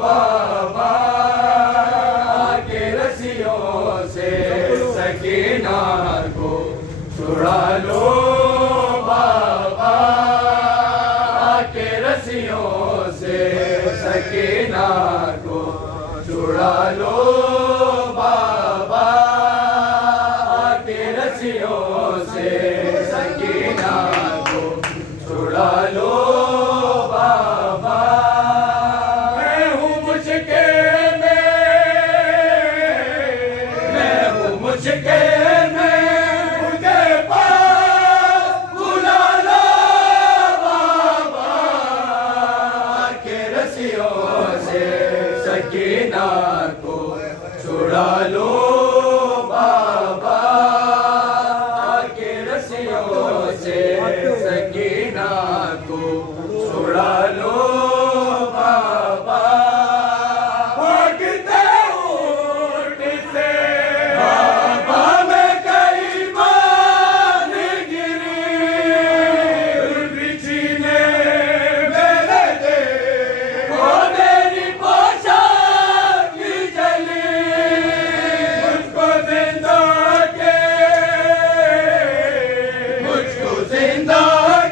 बाबा के रस्सियों से सकीना को छुड़ा लो बाबा के रस्सियों से सकीना को छुड़ा लो बाबा के रस्सियों से सकीना को छुड़ा लो बाबा। मैं हूँ मुश्किल में मुझे पास बुला लो बाबा के रस्सियों से सकीना को छुड़ा लो बाबा के रस्सियों से सकीना को छुड़ा लो बाबा। भागते ऊँट से बाबा मैं कई बार गिरी, बिछी ने मेरे देखो मेरी पोशाक जली, मुझको जिंदा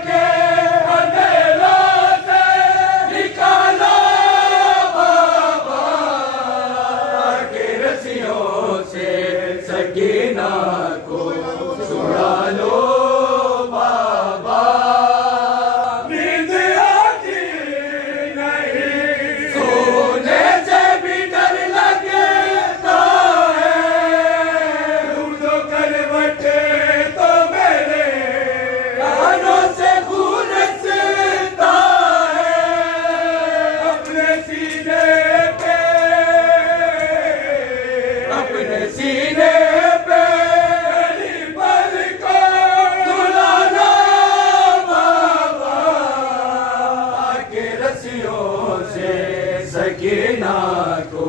के अंधेरों से निकालो बाबा के रस्सियों से सकीना को छुड़ा लो बाबा। नींद आती नहीं, सोने से भी डर लगता है, ढूंढो करवटे तो मेरे कानों से खून रिसता है, अपने सीने पे गली पर को सुला लो बाबा के रस्सियों से सकीना को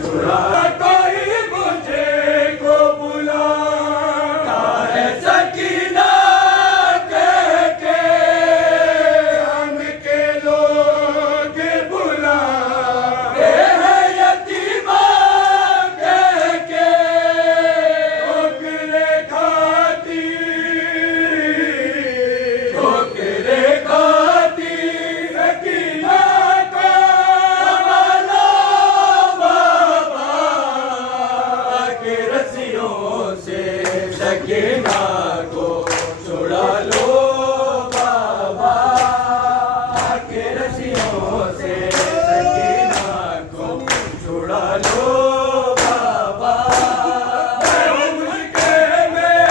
छुड़ा। कोई मुझे को बुलाता है सकीना कह के, शाम के लोग बुलाते हैं यतीमा कह के, ठोकरे खाती सकीना को संभालो बाबा के रस्सियों से सकीना को छुड़ा लो बाबा के रस्सियों से सकीना को छुड़ा लो बाबा। मैं हूँ मुश्किल में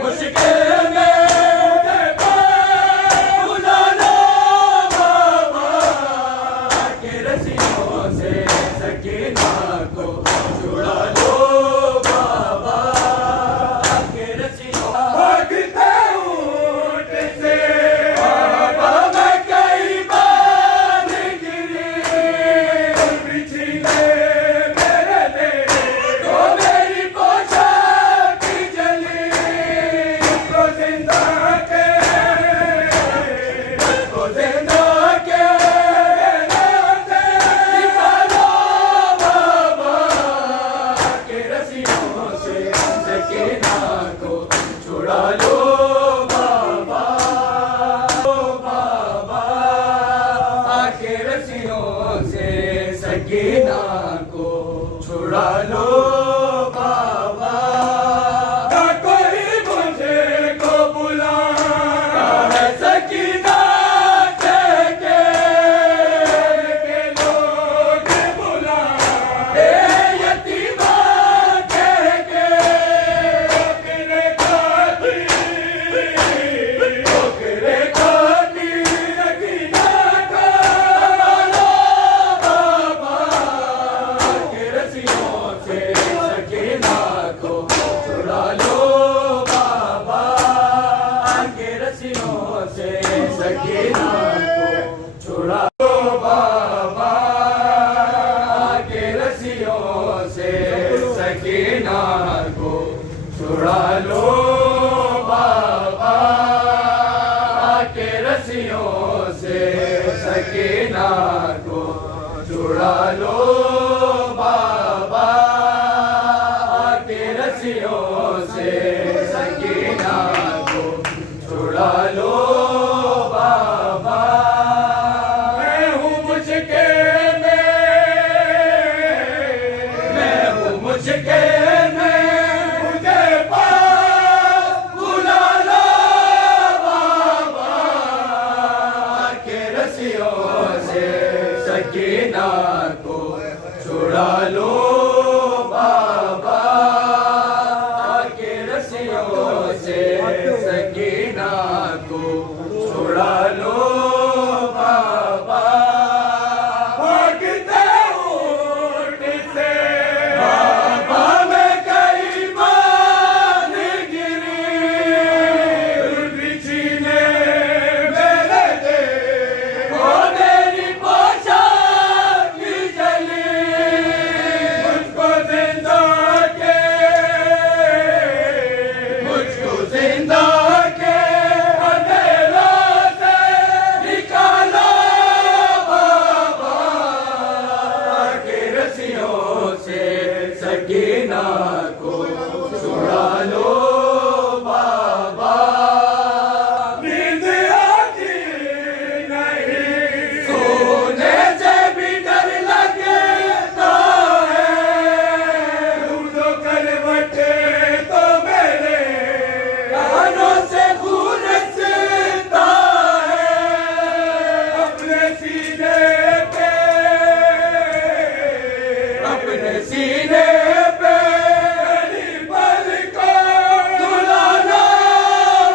मुझे पास बुला लो बाबा के रस्सियों से सकीना को छुड़ा लो बाबा के रस्सियों। भागते ऊँट से बाबा मैं कई बार गिरी, बिछी ने मेरे देखो मेरी पोशाक जली, मुझको जिंदा के निकालो बाबा के रस्सियों से सकीना को छुड़ा लो बाबा। ओ बाबा के रस्सियों से सकीना को छुड़ा लो बाबा। कोई मुझे को बुलाता है सकीना कह के लोग बुलाते हैं यतीमा कह के, ठोकरे खाती सकीना को संभालो बाबा के रस्सियों से सकीना को छुड़ा लो बाबा के रस्सियों से सकीना को छुड़ा लो बाबा के रस्सियों से सकीना को छुड़ा लो बाबा के रस्सियों से सकीना सकीना को छुड़ा लो बाबा आके रस्सियों से सकीना को छुड़ा लो बाबा मैं हूँ मुश्किल में मुझे पास बुला लो बाबा के रस्सियों से सकीना को छुड़ा लो बाबा के रस्सियों से सकीना को छुड़ा लो बाबा भागते ऊँट से बाबा मैं कई बार गिरी बिछने मेरे दे वो मेरी पोशाक जली मुझको जिंदा के अंधेरों से निकालो बाबा के रस्सियों से सकीना को छुड़ा लो बाबा नींद आती नहीं सोने से भी डर लगता है उठो करवटे तो मेरे कानों से खून रिसता है अपने सीने पे पल को सुला लो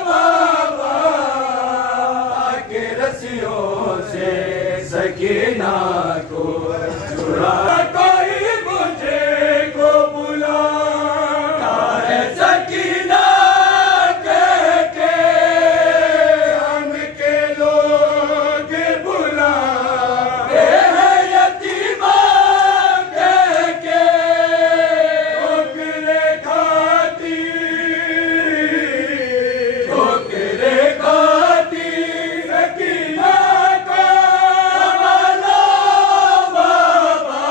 बाबा के रस्सियों से सकीना को छुड़ा कोई मुझे को बुला है सकीना के हम के लोग बुला हैं यतीमा के ठोकरे खाती सकीना को संभालो बाबा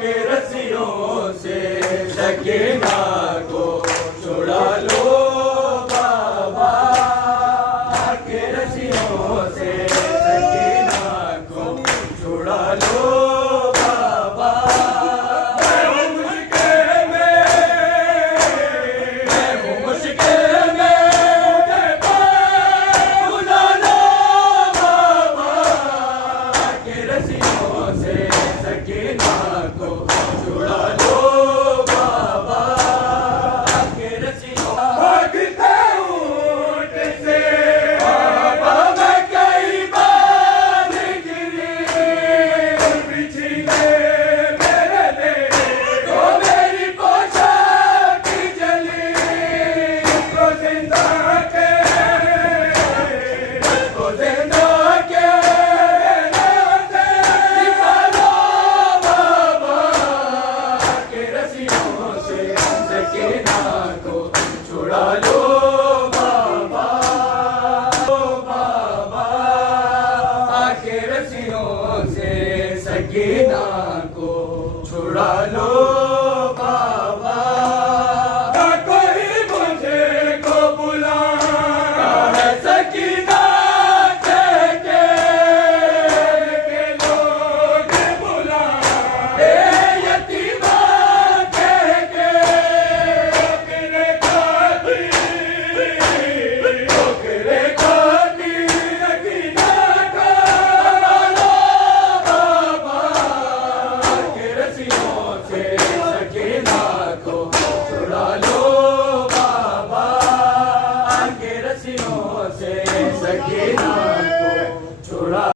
के रस्सियों से सकीना को छुड़ा लो बाबा के रस्सियों से सकीना को छुड़ा लो बाबा मैं हूँ मुश्किल में मुझे पास बुला लो बाबा के रस्सियों से सकीना को छुड़ा लो बाबा के रस्सियों भागते ऊँट से बाबा मैं कई बार गिरी बिछने मेरे दे तो मेरी पोशाक जली मुझको जिंदा के निकालो बाबा के रस्सियों से सकीना को छुड़ा लो बाबा के रस्सियों से सकीना को छुड़ा लो